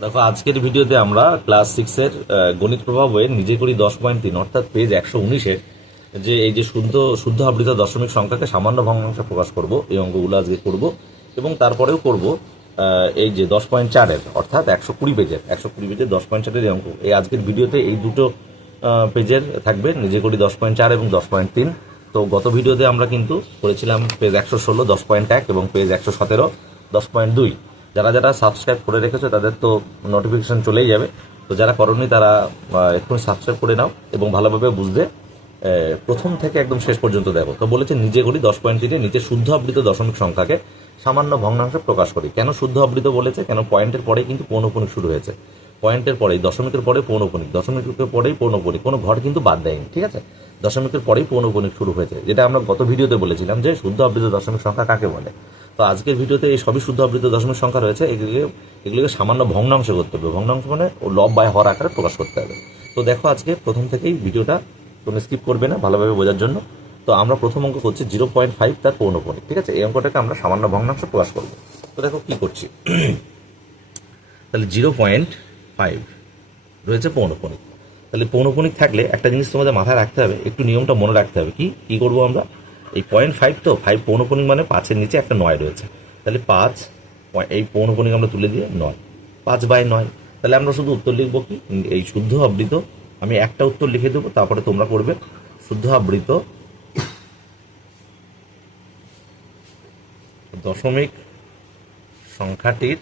দেখো আজকের ভিডিওতে আমরা ক্লাস 6-এর গণিত প্রভাব বইয়ের নিজে করি 10.3 অর্থাৎ পেজ 119-এ যে এই যে শুদ্ধ আবৃত দশমিক সংখ্যাকে সামান্য ভগ্নাংশে প্রকাশ করব, এই অঙ্কগুলো আজকে করব এবং তারপরেও করব এই যে 10.4-এর অর্থাৎ 120 পেজের 10.4-এর এই অঙ্ক। এই আজকের ভিডিওতে এই দুটো পেজের থাকবে নিজে করি 10.4 এবং 10.3। তো গত ভিডিওতে আমরা কিন্তু করেছিলাম পেজ 116 10.1 এবং পেজ 117 10.2। যারা যারা সাবস্ক্রাইব করে রেখেছো তাদের তো নোটিফিকেশন চলেই যাবে, তো যারা করোনি তারা এক্ষুনি সাবস্ক্রাইব করে নাও এবং ভালোভাবে বুঝতে প্রথম থেকে একদম শেষ পর্যন্ত দেখো। তো বলেছে নিজে করি 10.3 নিচে শুদ্ধ আবৃত দশমিক সংখ্যাকে সামান্য ভগ্নাংশে প্রকাশ করি। কেন শুদ্ধ আবৃত বলেছে? কেন পয়েন্টের পরেই কিন্তু পৌনঃপুনিক শুরু হয়েছে, পয়েন্টের পরেই দশমিকের পরে পৌনঃপুনিক, দশমিকের পরেই পৌনঃপুনিক, কোনো ঘর কিন্তু বাদ দেয়নি, ঠিক আছে? দশমিকের পরেই পৌনঃপুনিক শুরু হয়েছে, যেটা আমরা গত ভিডিওতে বলেছিলাম যে শুদ্ধ আবৃত দশমিক সংখ্যা কাকে বলে। তো আজকের ভিডিওতে এই সবই শুদ্ধ আবৃত দশমিক সংখ্যা রয়েছে, এগুলিকে সামান্য ভগ্নাংশে করতে হবে। ভগ্নাংশ মানে ও লব বাই হর আকারে প্রকাশ করতে হবে। তো দেখো আজকে প্রথম থেকেই ভিডিওটা তুমি স্কিপ করবে না ভালোভাবে বোঝার জন্য। তো আমরা প্রথম অঙ্ক করছি 0.5 তার পৌনঃপুনিক, ঠিক আছে? এই অঙ্কটাকে আমরা সামান্য ভগ্নাংশে প্রকাশ করবো। তো দেখো কি করছি। তাহলে 0.5 রয়েছে পৌনঃপুনিক। তাহলে পৌনঃপুনিক থাকলে একটা জিনিস তোমাদের মাথায় রাখতে হবে, একটু নিয়মটা মনে রাখতে হবে। কি করবো আমরা? এই 0.5 তো 5 পৌনঃপুনিক মানে 5-এর নিচে একটা 9 রয়েছে, তাহলে 5 এই পৌনঃপুনিক আমরা তুলে দিয়ে 9, 5/9। তাহলে আমরা শুধু উত্তর লিখবো কি, এই শুদ্ধ আবৃত, আমি একটা উত্তর লিখে দেবো, তারপরে তোমরা করবে শুদ্ধ আবৃত দশমিক সংখ্যাটির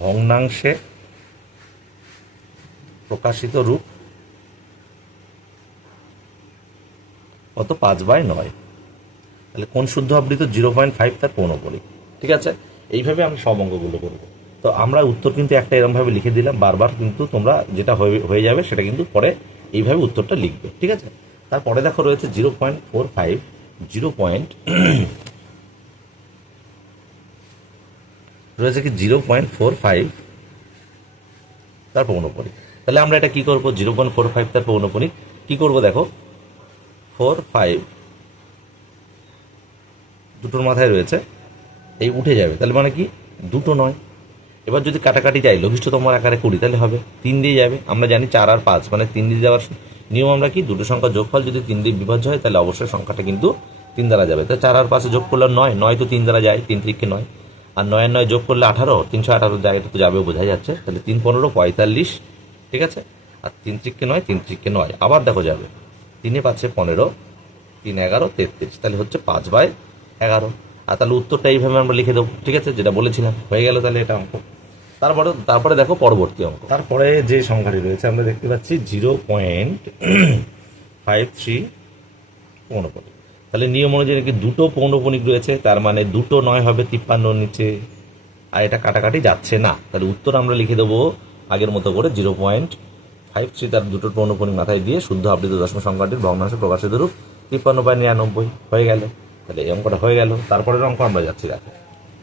ভগ্নাংশে প্রকাশিত রূপ কত? 5/9। তাহলে কোন শুদ্ধ আবৃত? 0.5 তার পৌনঃপুনিক, ঠিক আছে? এইভাবে আমরা সব অঙ্কগুলো করব। তো আমরা উত্তর কিন্তু একটা এরকমভাবে লিখে দিলাম, বারবার কিন্তু তোমরা যেটা হয়ে যাবে সেটা কিন্তু পরে এইভাবে উত্তরটা লিখবে, ঠিক আছে? তারপরে দেখো রয়েছে 0.45, রয়েছে কি 0.45 তার পৌনঃপুনিক। তাহলে আমরা এটা কি করবো? 0.45 তার পৌনঃপুনিক কি করব? দেখো 4-5 দুটোর মাথায় রয়েছে, এই উঠে যাবে, তাহলে মানে কি দুটো নয়। এবার যদি কাটাকাটি যাই লঘিষ্ঠতম আকারে করি তাহলে হবে 3 দিয়ে যাবে। আমরা জানি 4 আর 5 মানে 3 দিয়ে যাওয়ার নিয়ম আমরা কি, দুটো সংখ্যা যোগফল যদি 3 দিয়ে বিভাজ্য হয় তাহলে অবশ্যই সংখ্যাটা কিন্তু 3 দ্বারা যাবে। তো 4 আর 5 যোগ করলে 9 তো 3 দ্বারা যায়, 3 3 9, আর 9 আর 9 যোগ করলে 18, 318 জায়গাটা তো যাবে, বোঝা যাচ্ছে। তাহলে 3 15 45, ঠিক আছে? আর 3 3 9, আবার দেখো যাবে 3 5 15, 3 11 33, তাহলে হচ্ছে 5/11। আর তাহলে উত্তরটা এইভাবে আমরা লিখে দেবো, ঠিক আছে? যেটা বলেছিলাম হয়ে গেল তাহলে এটা অঙ্ক। তারপরে দেখো পরবর্তী অঙ্ক। তারপরে যে সংখ্যাটি রয়েছে আমরা দেখতে পাচ্ছি 0.53 পৌনঃপুনিক। তাহলে নিয়ম অনুযায়ী কি দুটো পৌনঃপুনিক রয়েছে, তার মানে দুটো 9 হবে 53 নিচে, আর এটা কাটাকাটি যাচ্ছে না। তাহলে উত্তর আমরা লিখে দেবো আগের মতো করে 0.53 তার দুটোর পৌনঃপুনিক মাথায় দিয়ে শুদ্ধ আবৃত দশমিক সংখ্যাটির ভগ্নাংশ প্রকাশিত রূপ 53/99 হয়ে গেল। তাহলে এই অঙ্কটা হয়ে গেল। তারপরের অঙ্ক আমরা যাচ্ছি, দেখো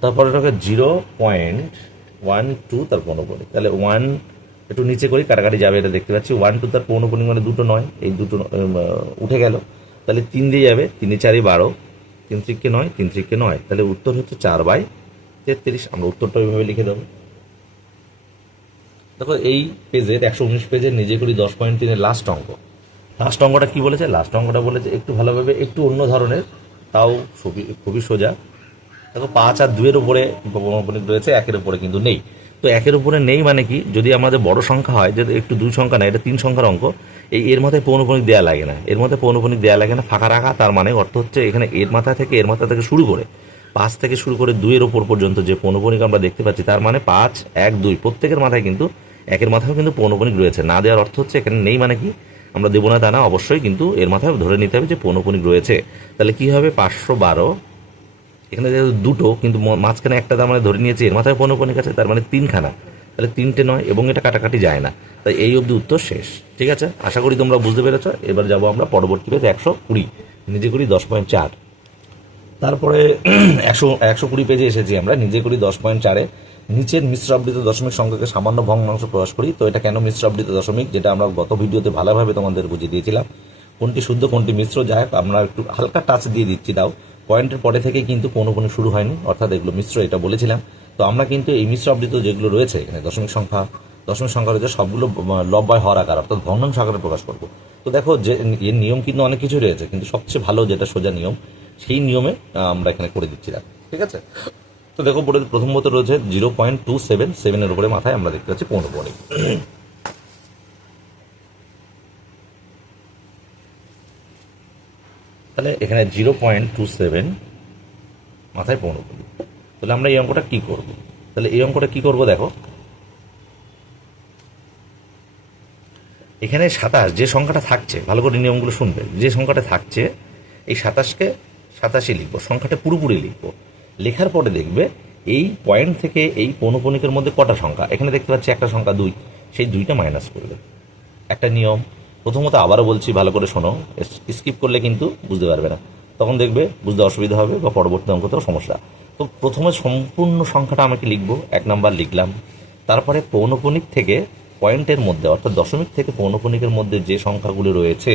তারপরে রয়েছে 0.12 তার পৌনঃপুনিক। তাহলে 1 একটু নিচে করি, কাটাকাটি যাবে, এটা দেখতে পাচ্ছি। 1 2 তার পৌনঃপুনিক মানে দুটো 9, এই দুটো উঠে গেল, তাহলে 3 দিয়ে যাবে, 3 4 12, 3 3 9, 3 3 9, তাহলে উত্তর হচ্ছে 4/33। আমরা উত্তরটা ওইভাবে লিখে দেবো। দেখো এই পেজের 119 পেজের নিজে করি 10.3 লাস্ট অঙ্কটা কি বলেছে? লাস্ট অঙ্কটা বলেছে একটু ভালোভাবে, একটু অন্য ধরনের, তাও খুবই সোজা। দেখো 5 আর 2-এর উপরে পৌনঃপুনিক রয়েছে, 1-এর উপরে কিন্তু নেই। তো 1-এর উপরে নেই মানে কি, যদি আমাদের বড় সংখ্যা হয়, যদি একটু 2 সংখ্যা না, এটা 3 সংখ্যার অঙ্ক, এর মাথায় পৌনঃপুনিক দেওয়া লাগে না, ফাঁকা রাখা। তার মানে অর্থ হচ্ছে এখানে এর মাথা থেকে শুরু করে 5 থেকে শুরু করে 2-এর উপর পর্যন্ত যে পৌনঃপুনিক আমরা দেখতে পাচ্ছি, তার মানে 5 1 2 প্রত্যেকের মাথায় কিন্তু, 1-এর মাথায়ও কিন্তু পৌনঃপুনিক রয়েছে। না দেওয়ার অর্থ হচ্ছে এখানে নেই মানে কি আমরা দেবো না তা না, অবশ্যই কিন্তু এর মাথায় ধরে নিতে হবে যে পৌনঃপুনিক রয়েছে। তাহলে কি হবে? 512, এখানে দুটো কিন্তু মাঝখানে একটা, তার মানে ধরে নিয়েছে এর মাথায় পৌনঃপুনিক আছে, তার মানে 3খানা, তাহলে 3টে 9 এবং এটা কাটাকাটি যায় না। তাই এই অবধি উত্তর শেষ, ঠিক আছে? আশা করি তোমরা বুঝতে পেরেছ। এবার যাবো আমরা পরবর্তী পেজ 120, নিজে করি 10.4। তারপরে 120 পেজে এসেছি আমরা। নিজে করি 10.4-এ নিচের মিশ্রাবৃত দশমিক সংখ্যাকে সামান্য ভগ্নাংশ প্রকাশ করি। তো এটা কেন মিশ্রাবৃত দশমিক, যেটা আমরা গত ভিডিওতে ভালোভাবে তোমাদের বুঝিয়ে দিয়েছিলাম, কোনটি শুদ্ধ কোনটি মিশ্র, যাই হোক আমরা একটু হালকা টাচ দিয়ে দিচ্ছি। তাও পয়েন্টের পরে থেকে কিন্তু পৌনঃপুনিক শুরু হয়নি, অর্থাৎ এগুলো মিশ্র, এটা বলেছিলাম। তো আমরা কিন্তু এই মিশ্র আবৃত যেগুলো রয়েছে এখানে দশমিক সংখ্যা রয়েছে সবগুলো লব বাই হর আকার অর্থাৎ ভগ্নাংশ আকারে প্রকাশ করব। তো দেখো যে এর নিয়ম কিন্তু অনেক কিছু রয়েছে, কিন্তু সবচেয়ে ভালো যেটা সোজা নিয়ম সেই নিয়মে আমরা এখানে করে দিচ্ছি। ঠিক আছে, তো দেখো প্রথমত রয়েছে 0.277 উপরে মাথায় আমরা দেখতে পাচ্ছি পৌনঃপুনিক। তাহলে এখানে 0.27 মাথায় পৌনঃপুনিক। তাহলে আমরা এই অঙ্কটা কি করব? দেখো এখানে 27 যে সংখ্যাটা থাকছে, ভালো করে নিয়মগুলো শুনবে, যে সংখ্যাটা থাকছে এই 27কে 87 লিখবো, সংখ্যাটা পুরোপুরি লিখবো। লেখার পরে দেখবে এই পয়েন্ট থেকে এই পৌনঃপুনিকের মধ্যে কটা সংখ্যা, এখানে দেখতে পাচ্ছি একটা সংখ্যা 2, সেই 2টা মাইনাস করবে। একটা নিয়ম, প্রথমত আবারও বলছি ভালো করে শোনো, স্কিপ করলে কিন্তু বুঝতে পারবে না, তখন দেখবে বুঝতে অসুবিধা হবে বা পরবর্তী অঙ্কতেও সমস্যা। তো প্রথমে সম্পূর্ণ সংখ্যাটা আমাকে লিখবো, 1 নাম্বার লিখলাম। তারপরে পৌনঃপুনিক থেকে পয়েন্টের মধ্যে অর্থাৎ দশমিক থেকে পৌনঃপুনিকের মধ্যে যে সংখ্যাগুলো রয়েছে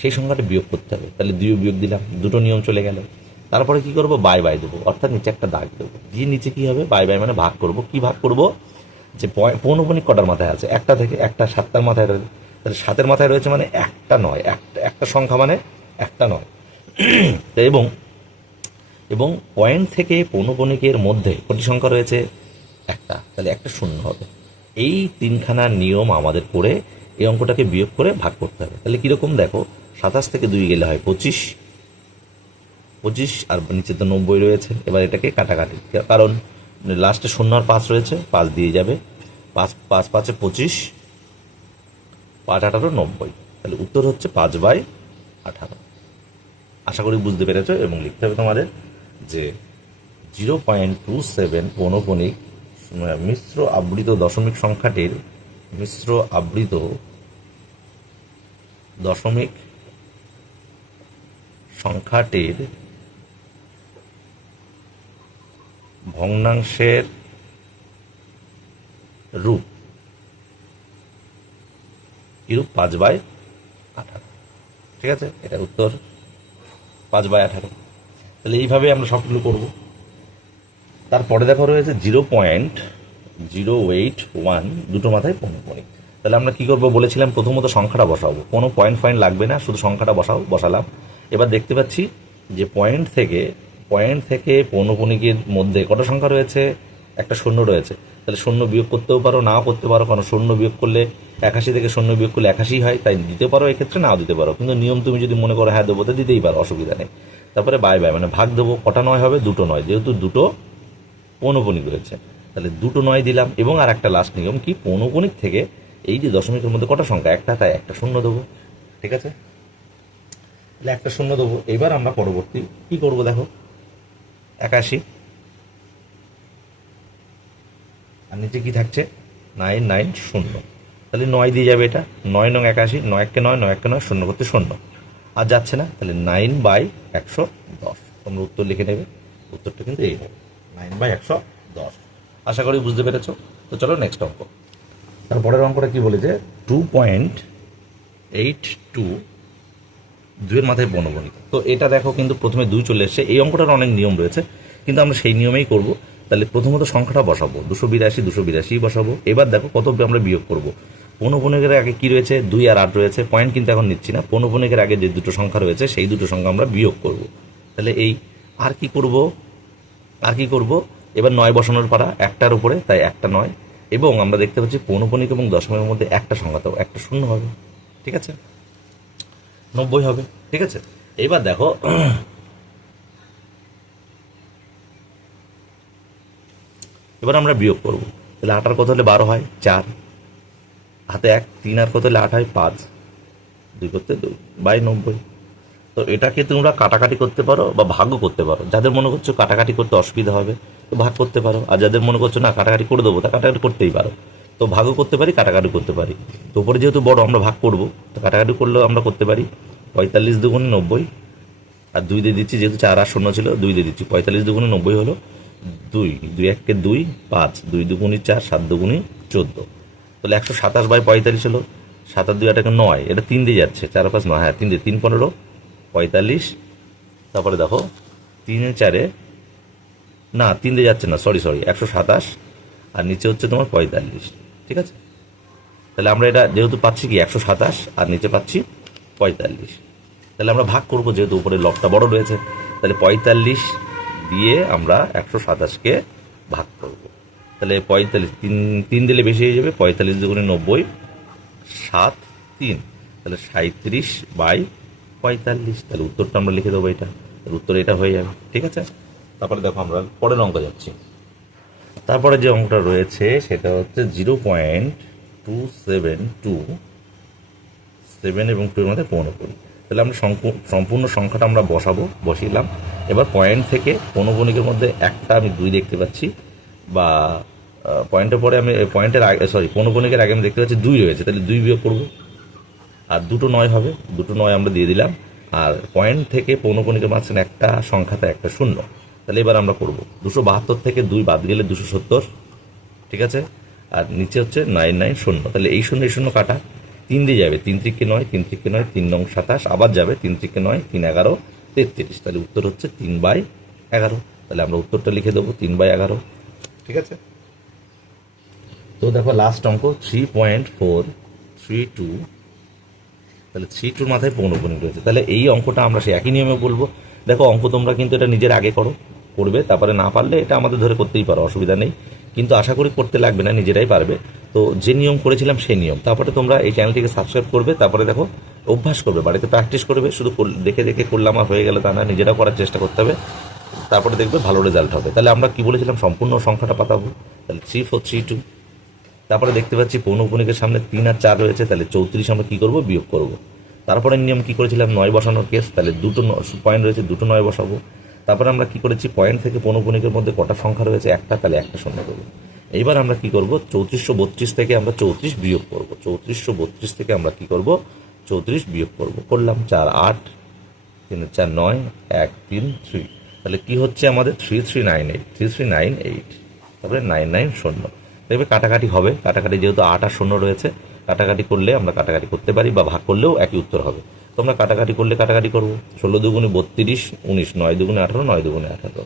সেই সংখ্যাটা বিয়োগ করতে হবে, তাহলে 2 বিয়োগ দিলাম, দুটো নিয়ম চলে গেল। তারপরে কি করব, বাই বাই দেবো, অর্থাৎ নিচে একটা দাগ দেবো, দিয়ে নিচে কি হবে, বাই বাই মানে ভাগ করব। কি ভাগ করব, যে পৌনঃপুনিক কটার মাথায় আছে, একটা থেকে, একটা 7টার মাথায় রয়েছে, তাহলে 7-এর মাথায় রয়েছে মানে একটা নয়, একটা সংখ্যা মানে একটা নয়। এবং এবং পয়েন্ট থেকে পৌনঃপুনিকের মধ্যে কটি সংখ্যা রয়েছে, একটা, তাহলে একটা শূন্য হবে। এই 3খানা নিয়ম আমাদের করে এই অঙ্কটাকে বিয়োগ করে ভাগ করতে হবে। তাহলে কীরকম দেখো, 27 থেকে 2 গেলে হয় 25, আর নিচে তো 90 রয়েছে। এবার এটাকে কাটাকাটি, কারণ লাস্টে 0 আর 5 রয়েছে, 5 দিয়ে যাবে, 5 5 5 25, 5 18 90, তাহলে উত্তর হচ্ছে 5/18। আশা করি বুঝতে পেরেছ। এবং লিখতে হবে তোমাদের যে 0.27 পৌনঃপুনিক মিশ্র আবৃত দশমিক সংখ্যাটির ভগ্নাংশের রূপ 5/18। ঠিক আছে, এটা উত্তর 5/18। তাহলে এইভাবে আমরা সবগুলো করব। তারপরে দেখো রয়েছে 0.081 দুটো মাথায় পৌনঃপুনিক। তাহলে আমরা কি করব বলেছিলাম, প্রথমত সংখ্যাটা বসাবো, কোনো পয়েন্ট লাগবে না, শুধু সংখ্যাটা বসালাম। এবার দেখতে পাচ্ছি যে পয়েন্ট থেকে পৌনঃপুনিকের মধ্যে কটা সংখ্যা রয়েছে, একটা শূন্য রয়েছে। তাহলে শূন্য বিয়োগ করতেও পারো, নাও করতে পারো, কারণ শূন্য বিয়োগ করলে 81 থেকে শূন্য বিয়োগ করলে 81 হয়, তাই দিতে পারো, এক্ষেত্রে নাও দিতে পারো, কিন্তু নিয়ম তুমি যদি মনে করো হ্যাঁ দেবো, তো দিতেই পারো, অসুবিধা নেই। তারপরে বাই মানে ভাগ দেবো, কটা নয় হবে, দুটো নয়, যেহেতু দুটো পৌনঃপুনিক রয়েছে, তাহলে দুটো নয় দিলাম। এবং আর একটা লাস্ট নিয়ম কি, পৌনঃপুনিক থেকে এই যে দশমিকের মধ্যে কটা সংখ্যা, একটা, তাই একটা শূন্য দেবো। ঠিক আছে, তাহলে একটা শূন্য দেবো। এবার আমরা পরবর্তী কি করব, দেখো 81, আর নিচে কি থাকছে, 990, তাহলে 9 দিয়ে যাবে, এটা 9 নং 81, 9 একে 9, 9 একে 9, শূন্য করতে শূন্য, আর যাচ্ছে না, তাহলে 9/110। তোমরা উত্তর লিখে নেবে, উত্তরটা কিন্তু এই হবে 9/110। আশা করি বুঝতে পেরেছো। তো চলো নেক্সট অঙ্ক। তারপরের অঙ্কটা কি বলেছে, 2.82 2-এর মাথায় পৌনঃপুনিক। তো এটা দেখো কিন্তু প্রথমে 2 চলে এসছে, এই অঙ্কটার অনেক নিয়ম রয়েছে, কিন্তু আমরা সেই নিয়মেই করব। তাহলে প্রথমত সংখ্যাটা বসাবো, 282 বসাবো। এবার দেখো কত আমরা বিয়োগ করব। পৌনঃপুনিকের আগে কি রয়েছে, 2 আর 8 রয়েছে, পয়েন্ট কিন্তু এখন নিচ্ছি না। পৌনঃপুনিকের আগে যে দুটো সংখ্যা রয়েছে সেই দুটো সংখ্যা আমরা বিয়োগ করব। তাহলে এই আর কি করব, এবার 9 বসানোর পারা, একটার উপরে, তাই একটা 9। এবং আমরা দেখতে পাচ্ছি পৌনঃপুনিক এবং দশমিকের মধ্যে একটা সংখ্যা, তো একটা শূন্য হবে। ঠিক আছে, 90 হবে। ঠিক আছে, এবার দেখো এবার আমরা বিয়োগ করব। তাহলে 8 আর কত হলে 12 হয়, 4 হাতে 1, 3 আর কত হলে 8 হয়, 5, 2 করতে 2/90। তো এটাকে তোমরা কাটাকাটি করতে পারো বা ভাগও করতে পারো। যাদের মনে করছো কাটাকাটি করতে অসুবিধা হবে তো ভাগ করতে পারো, আর যাদের মনে করছো না কাটাকাটি করে দেবো, তা কাটাকাটি করতেই পারো। তো ভাগও করতে পারি, কাটাকাটি করতে পারি। তো উপরে যেহেতু বড় আমরা ভাগ করবো, তো কাটাকাটি করলেও আমরা করতে পারি। 45 দুগুণে 90, আর 2 দিয়ে দিচ্ছি, যেহেতু 4 আর 0 ছিল 2 দিয়ে দিচ্ছি, 45 দুগুণে 90 হলো 2, 2 1 2, 5, 2 দুগুণে 4, 7 দুগুণে 14, তাহলে 127/45 হলো। 7 আর 2 8 9, এটা 3 দিয়ে যাচ্ছে, 4 আর 5 9, হ্যাঁ 3 দিয়ে 3 15, 45। তারপরে দেখো 3 4 না 3 দিয়ে যাচ্ছে না, সরি 127, আর নিচে হচ্ছে তোমার 45, ঠিক আছে। তাহলে আমরা এটা যেহেতু পাচ্ছি কি 127 আর নিচে পাচ্ছি 45, তাহলে আমরা ভাগ করবো, যেহেতু উপরে লবটা বড় রয়েছে, তাহলে 45 দিয়ে আমরা 127কে ভাগ করব। তাহলে 45, 3 দিলে বেশি হয়ে যাবে, 45 দুগুণে 90, 7 3, তাহলে 37/45। তাহলে উত্তরটা আমরা লিখে দেবো এটা, উত্তর এটা হয়ে যাবে, ঠিক আছে। তারপরে দেখো আমরা পরের অঙ্ক যাচ্ছি। তারপরে যে অঙ্কটা রয়েছে সেটা হচ্ছে 0.272, 7 এবং 2 এর মধ্যে পৌনঃপুনি। তাহলে আমরা সম্পূর্ণ সংখ্যাটা আমরা বসিলাম। এবার পয়েন্ট থেকে পৌনঃপুনিকের মধ্যে একটা আমি 2 দেখতে পাচ্ছি, বা পয়েন্টের পরে আমি পয়েন্টের আগে পৌনঃপুনিকের আগে আমি দেখতে পাচ্ছি 2 রয়েছে, তাহলে 2 বিয়োগ করবো, আর 2 9 হবে, 2 9 আমরা দিয়ে দিলাম। আর পয়েন্ট থেকে পৌনঃপুনিকের মাঝখানে একটা সংখ্যাতে একটা শূন্য, তাহলে এবার আমরা করবো 272 থেকে 2 বাদ গেলে 270, ঠিক আছে। আর নিচে হচ্ছে 99 শূন্য, তাহলে এই শূন্য কাটা, 3 দিয়ে যাবে, 3 3 9, 3 3 9, 3 9 27, আবার যাবে 3 3 9, 3 11 33, তাহলে উত্তর হচ্ছে 3/11। তাহলে আমরা উত্তরটা লিখে দেবো 3/11, ঠিক আছে। তো দেখো লাস্ট অঙ্ক 3.432, তাহলে 3 মাথায় পৌনঃপুনিক রয়েছে। তাহলে এই অঙ্কটা আমরা সেই একই নিয়মে বলবো। দেখো অঙ্ক তোমরা কিন্তু এটা নিজের আগে করবে, তারপরে না পারলে এটা আমাদের ধরে করতেই পারো, অসুবিধা নেই, কিন্তু আশা করি করতে লাগবে না, নিজেরাই পারবে। তো যে নিয়ম করেছিলাম সেই নিয়ম, তারপরে তোমরা এই চ্যানেলটিকে সাবস্ক্রাইব করবে, তারপরে দেখো অভ্যাস করবে, বাড়িতে প্র্যাকটিস করবে। শুধু দেখে দেখে করলাম আর হয়ে গেল তা না, নিজেরা করার চেষ্টা করতে হবে, তারপরে দেখবে ভালো রেজাল্ট হবে। তাহলে আমরা কি বলেছিলাম, সম্পূর্ণ সংখ্যাটা পাতাবো, তাহলে 3432। তারপরে দেখতে পাচ্ছি পৌনঃপুনিকের সামনে 3 আর 4 রয়েছে, তাহলে 34 আমরা কি করব, বিয়োগ করব। তারপরে নিয়ম কি করেছিলাম, 9 বসানোর কেস, তাহলে 2টো পয়েন্ট রয়েছে, 2টো 9 বসাবো। তারপরে আমরা কি করেছি, পয়েন্ট থেকে পৌনঃপুনিকের মধ্যে কটা সংখ্যা রয়েছে, একটা, তাহলে একটা শূন্য করবো। এইবার আমরা কি করব, 3432 থেকে আমরা 34 বিয়োগ করব। 3432 থেকে আমরা কি করব, 34 বিয়োগ করব। করলাম 4 8, 3 4 9, 1 3 3, তাহলে কি হচ্ছে আমাদের 3398, তারপরে 99 শূন্য। দেখবে কাটাকাটি হবে, কাটাকাটি যেহেতু 8 আর 0 রয়েছে, কাটাকাটি করলে আমরা কাটাকাটি করতে পারি, বা ভাগ করলেও একই উত্তর হবে। তোমরা কাটাকাটি করলে কাটাকাটি করবো, 16 দুগুণে 32, 19, 9 দুগুণে 18, 9 দুগুণে 18,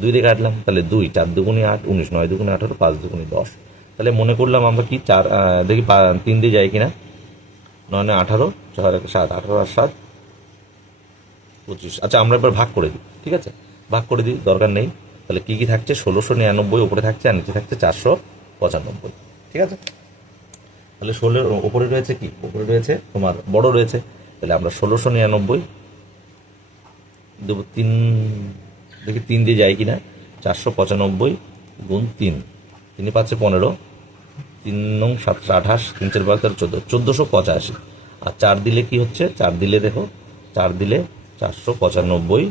2 দিয়ে কাটলাম, তাহলে 2, 4 দুগুণে 8, 19, 9 দুগুণে 18, 5 দুগুণে 10। তাহলে মনে করলাম আমরা কি 4, দেখি 3 দিয়ে যায় কিনা, 9 9 18, 4 7, 18 আর 7 25। আচ্ছা আমরা এবার ভাগ করে দিই, ঠিক আছে, ভাগ করে দিই, দরকার নেই। তাহলে কি কি থাকছে, 1699 উপরে থাকছে, আর নিচে থাকছে 495, ঠিক আছে। তাহলে 16 উপরে রয়েছে কি, উপরে রয়েছে তোমার বড় রয়েছে, তাহলে আমরা 1699 দেবো 3, দেখি 3 দিয়ে যায় কিনা, 495 গুণ 3, 3 পাচ্ছে 15, 3 9 7 28, 3 4 12 13 14, 1485। আর 4 দিলে কি হচ্ছে, 4 দিলে দেখো, 4 দিলে 495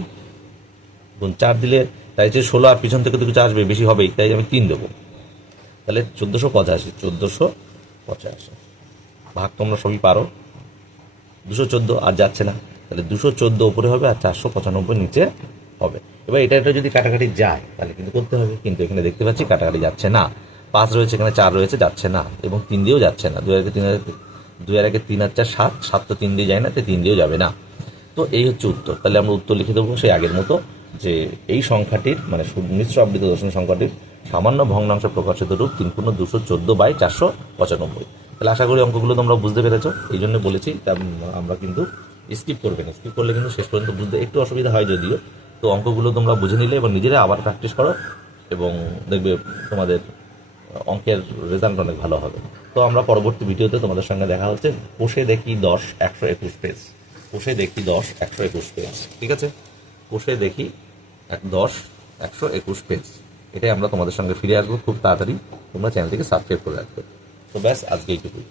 গুণ 4 দিলে, তাই যে 16 আর পিছন থেকে তো কিছু আসবে, বেশি হবেই, তাই আমি 3 দেবো, তাহলে 1485 ভাগ তোমরা সবই পারো, 214 আর যাচ্ছে না, তাহলে 214 উপরে হবে আর 495 নিচে হবে। এবার এটা যদি কাটাকাটি যায় তাহলে কিন্তু করতে হবে, কিন্তু এখানে দেখতে পাচ্ছি কাটাকাটি যাচ্ছে না, 5 রয়েছে, এখানে 4 রয়েছে, যাচ্ছে না, এবং 3 দিয়েও যাচ্ছে না, 2 আর 3 আর 4 7, 7 তো 3 দিয়ে যায় না, তাই 3 দিয়েও যাবে না। তো এই হচ্ছে উত্তর। তাহলে আমরা উত্তর লিখে দেবো সেই আগের মতো, যে এই সংখ্যাটির মানে মিশ্র আবৃত দশমিক সংখ্যাটির সামান্য ভগ্নাংশ প্রকাশিত রূপ 3/214/495। তাহলে আশা করি অঙ্কগুলো তোমরা বুঝতে পেরেছো, এই জন্য বলেছি আমরা কিন্তু স্কিপ করবে না, স্কিপ করলে কিন্তু শেষ পর্যন্ত বুঝতে একটু অসুবিধা হয় যদিও। তো অঙ্কগুলো তোমরা বুঝে নিলে এবং নিজেরা আবার প্র্যাকটিস করো, এবং দেখবে তোমাদের অঙ্কের রেজাল্ট অনেক ভালো হবে। তো আমরা পরবর্তী ভিডিওতে তোমাদের সঙ্গে দেখা হচ্ছে। কোষে দেখি 10 121 পেজ, কোষে দেখি 10 121 পেজ, ঠিক আছে, কোষে দেখি 10 121 পেজ, এটাই আমরা তোমাদের সঙ্গে ফিরে আসবো খুব তাড়াতাড়ি। তোমরা চ্যানেলটিকে সাবস্ক্রাইব করে রাখবে। তো ব্যাস, আজকে এইটুকুই।